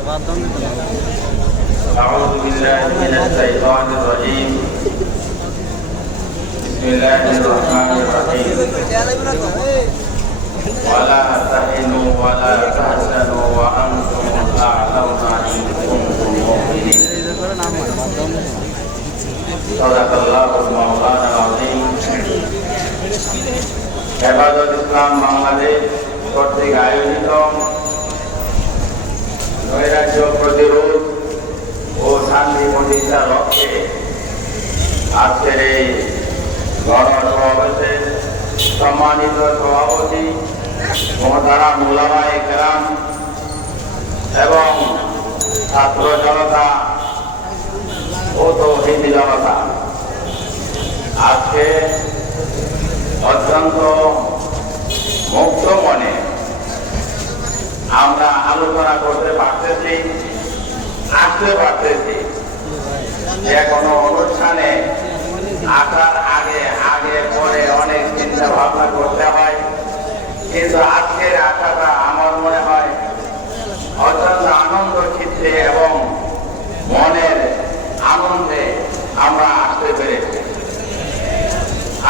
أعوذ بالله من الشيطان الرجيم بسم الله الرحمن الرحيم ولا تهنوا ولا تحزنوا وأنتم الأعلون إن كنتم مؤمنين صدق الله مولانا العظيم হেফাজত ইসলাম বাংলাদেশ কর্তৃক আয়োজিত নৈরাজ্য প্রতিরোধ ও শান্তি প্রতিষ্ঠার লক্ষ্যে আজকের এই গণসমাবেশের সম্মানিত সভাপতি মোহতারাম উলামায়ে কেরাম এবং ছাত্র জনতা ও তৌহিদি জনতা, আজকে অত্যন্ত মুক্ত মনে আমরা আলোচনা করতে পারতেছি, আসতে পারতেছি। যে কোনো অনুষ্ঠানে আসার আগে আগে পরে অনেক চিন্তা ভাবনা করতে হয়, কিন্তু আজকের আশাটা আমার মনে হয় অত্যন্ত আনন্দ চিত্তে এবং মনের আনন্দে আমরা আসতে পেরেছি।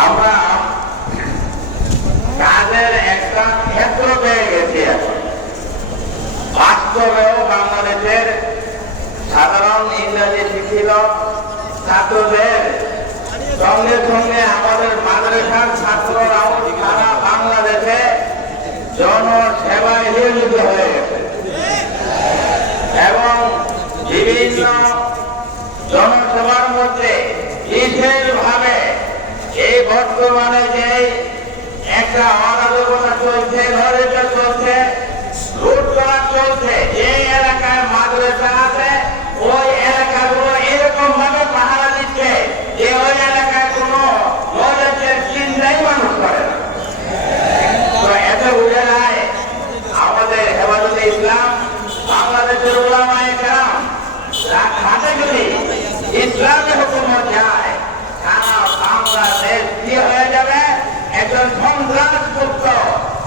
আমরা কাজের একটা ক্ষেত্র পেয়ে গেছি। এখন বাস্তবেও বাংলাদেশের সাধারণ ইংরেজি শিক্ষিত ছাত্রদের সঙ্গে সঙ্গে আমাদের মাদ্রাসার ছাত্ররাও সারা বাংলাদেশে জনসেবায় নিয়োজিত হয়ে গেছে এবং বিভিন্ন জনসেবার মধ্যে বিশেষভাবে এই বর্তমানে যে একটা অরাজকতা চলছে, নৈরাজ্য চলছে, লুটতরাজ চলছে, যে এলাকায় মাদ্রাসা আছে ওই এলাকাগুলো এরকম ভাবে পাহারা দিচ্ছে যে ওই এলাকায় কোনো নৈরাজ্যের চিন্তাই মানুষ করে না। তো এত বুঝে যায় আমাদের হেফাজতে ইসলাম বাংলাদেশের উলামায়ে কেরাম হাতে যদি ইসলামী হুকুমত যায়, সারা বাংলাদেশ কি হয়ে যাবে? একজন সন্ত্রাসমুক্ত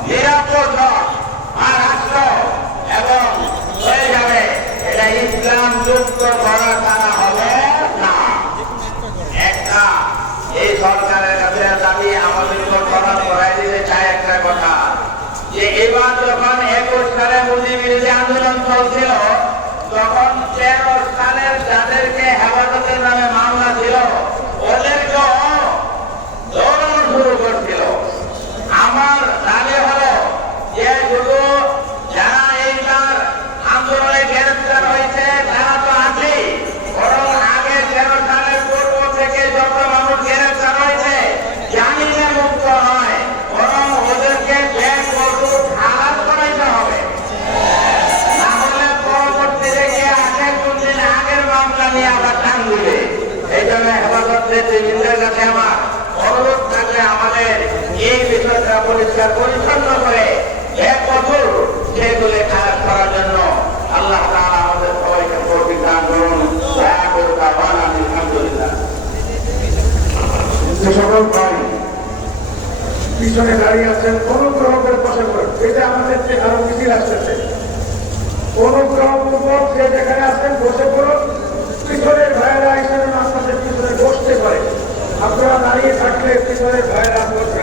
নিরাপদ রাষ্ট্র এবং হয়ে যাবে। এটা ইসলাম যুক্ত করা ছাড়া হবে না। একটা এই সরকারের কাছে দাবি আমাদের স্মরণ করাই দিতে চাই একটা কথা, যে এবার যখন 21 সালে মুজিব বিরোধী আন্দোলন চলছিল, তখন 13 সালের যাদেরকে হেফাজতের নামে মামলা ছিল ওদেরকেও দৌড়ানো শুরু করছিল। আমার দাবি হলো যে শুধু যারা এইবার আন্দোলনে গ্রেফতার হয়েছে তারা তো আছেই, বরং আগে 13 সালের পূর্ব থেকে যত মানুষ গ্রেফতার হয়েছে জামিনে মুক্ত নয়, বরং ওদেরকে ব্যাংক মজুর খালাস করাইতে হবে। না হলে পরবর্তীতে গিয়ে কোনদিন আগের মামলা নিয়ে আবার টান দিবে। এই জন্য হেফাজত নেতৃবৃন্দের কাছে আমার অনুরোধ থাকলে আমাদের এই বিষয়টা পরিষ্কার পরিচ্ছন্ন করে এক বছর সেগুলো খারাপ করার জন্য আল্লাহ তাআলা আমাদের সবাইকে তৌফিক দান করুন। আলহামদুলিল্লাহ। যে সকল ভাই পিছনে দাঁড়িয়ে আছেন অনুগ্রহ করে বসে পড়ুন। এটা আমাদের যে আরো মিছিল আসতেছে, অনুগ্রহপূর্বক যে যেখানে আছেন বসে পড়ুন। পিছনের ভাইয়েরা এখানে আপনাদের পিছনে বসতে পারে। আপনারা দাঁড়িয়ে থাকলে পিছনের ভাইয়েরা